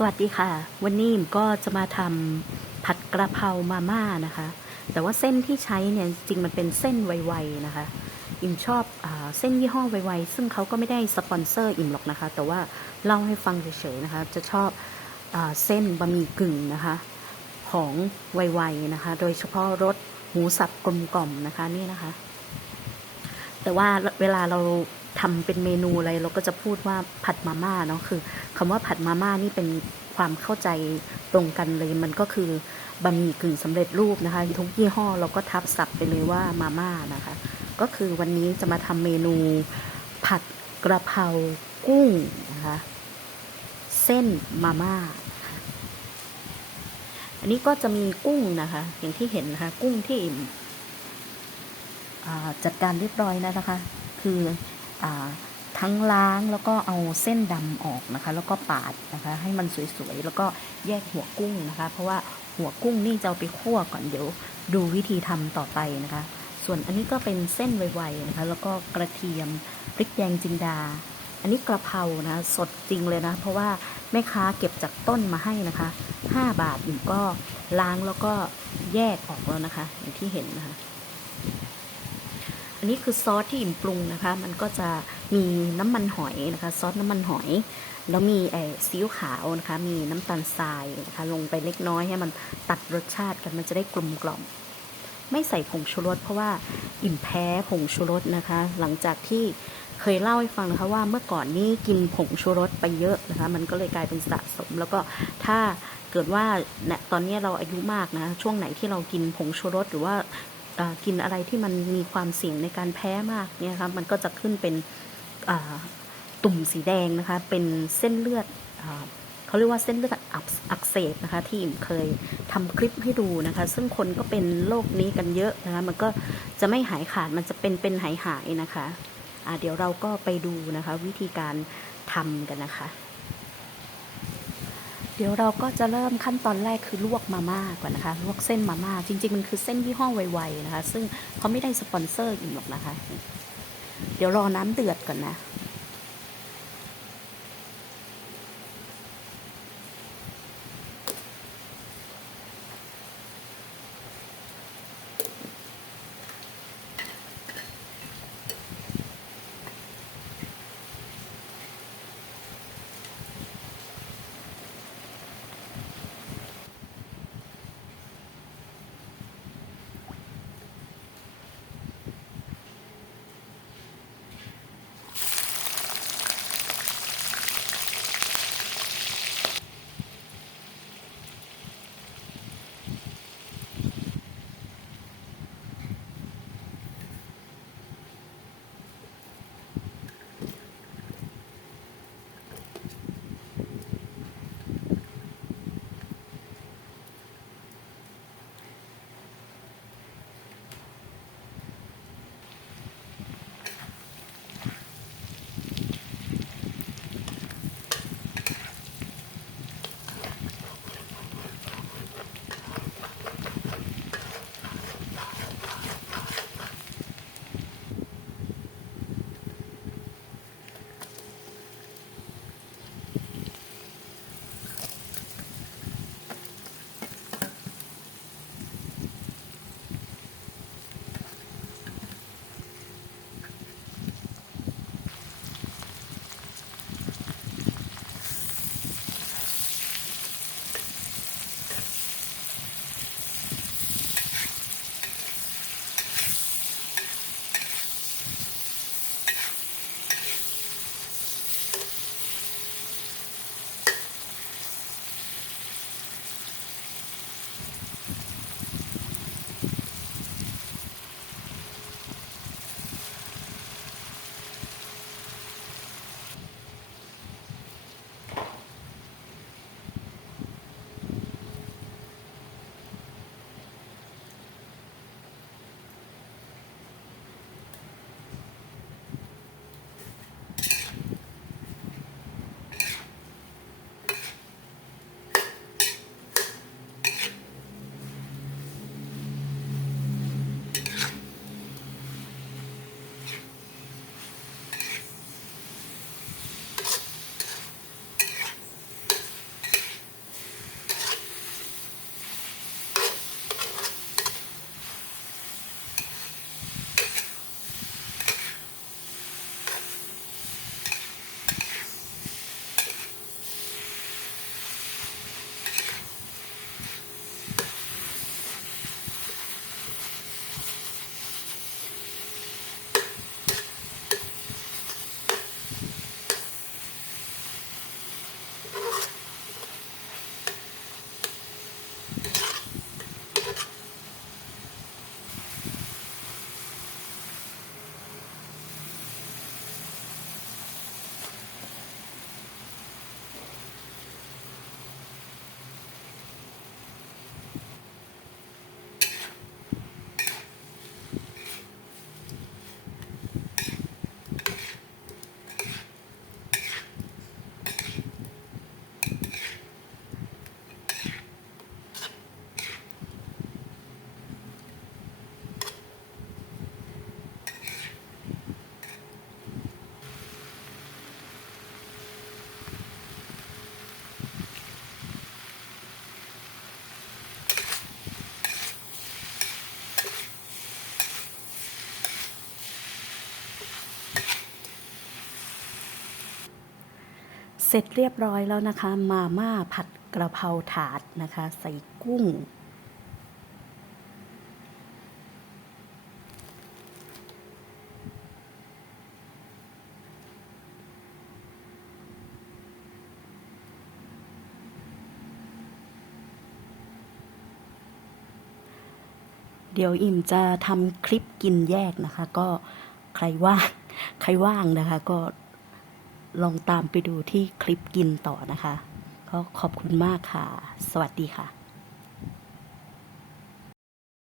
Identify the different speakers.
Speaker 1: สวัสดีค่ะ วันนี้อิมก็จะมาทำผัดกระเพรามาม่านะคะ แต่ว่าเส้นที่ใช้เนี่ยจริงมันเป็นเส้นไวๆนะคะ อิมชอบอเส้นยี่ห้อไวๆซึ่งเขาก็ไม่ได้สปอนเซอร์อิมหรอกนะคะ แต่ว่าเล่าให้ฟังเฉยๆนะคะ จะชอบอเส้นบะหมี่กึ่งนะคะ ของไวๆนะคะ โดยเฉพาะรสหมูสับกลมกล่อมนะคะนี่นะคะ แต่ว่าเวลาเรา ทำเป็นเมนูอะไรเราก็จะพูดว่าผัดมาม่าเนาะคือคำว่าผัดมาม่านี่เป็นความเข้าใจตรงกันเลย มันก็คือบะหมี่กึ่งสำเร็จรูปนะคะทุกยี่ห้อเราก็ทับศัพท์ไปเลยว่ามาม่านะคะ ก็คือวันนี้จะมาทำเมนู ผัดกระเพรากุ้งนะคะเส้นมาม่าอันนี้ก็จะมีกุ้งนะคะ อย่างที่เห็นนะคะ กุ้งที่จัดการเรียบร้อยแล้วนะคะ คือ ทั้งล้างแล้วก็เอาเส้นดำออกนะคะ แล้วก็ปาดนะคะ ให้มันสวยๆแล้วก็แยกหัวกุ้งนะคะ เพราะว่าหัวกุ้งนี่จะเอาไปคั่วก่อนเดี๋ยวดูวิธีทำต่อไปนะคะ ส่วนอันนี้ก็เป็นเส้นไวๆนะคะ แล้วก็กระเทียมพริกแดงจินดา อันนี้กระเพรานะสดจริงเลยนะ เพราะว่าแม่ค้าเก็บจากต้นมาให้นะคะ 5 บาทอยู่ก็ล้างแล้วก็แยกออกแล้วนะคะ อย่างที่เห็นนะคะ อันนี้คือซอสที่อิ่มปรุงนะคะ มันก็จะมีน้ำมันหอยนะคะ ซอสน้ำมันหอย แล้วมีไอซีอิ๊วขาวนะคะ มีน้ำตาลทรายนะคะ ลงไปเล็กน้อยให้มันตัดรสชาติกันมันจะได้กลมกล่อม ไม่ใส่ผงชูรสเพราะว่าอิ่มแพ้ผงชูรสนะคะ หลังจากที่เคยเล่าให้ฟังนะคะว่าเมื่อก่อนนี้กินผงชูรสไปเยอะนะคะ มันก็เลยกลายเป็นสะสม แล้วก็ถ้าเกิดว่าเนี่ยตอนนี้เราอายุมากนะ ช่วงไหนที่เรากินผงชูรสหรือว่า กินอะไรที่มันมีความเสี่ยงในการแพ้มากเนี่ยครับมันก็จะขึ้นเป็นตุ่มสีแดงนะคะ เป็นเส้นเลือดอเขาเรียกว่าเส้นเลือดอักอักเสบนะคะที่อิ่มเคยทำคลิปให้ดูนะคะ ซึ่งคนก็เป็นโรคนี้กันเยอะนะคะ มันก็จะไม่หายขาดมันจะเป็นเป็นหายหายนะคะอ่าเดี๋ยวเราก็ไปดูนะคะ วิธีการทำกันนะคะ เดี๋ยวเราก็จะเริ่มขั้นตอนแรกคือลวกมาม่าก่อนนะคะ ลวกเส้นมาม่าจริง ๆ มันคือเส้นยี่ห้อไวๆนะคะ ซึ่งเขาไม่ได้สปอนเซอร์อิ่หรอกนะคะ เดี๋ยวรอน้ำเดือดก่อนนะ เสร็จเรียบร้อยแล้วนะคะ มาม่าผัดกระเพราถาดนะคะ ใส่กุ้ง เดี๋ยวอิ่มจะทำคลิปกินแยกนะคะ ก็ใครว่าง ใครว่างนะคะก็ ลองตามไปดูที่คลิปกินต่อนะคะ ก็ขอบคุณมากค่ะ สวัสดีค่ะ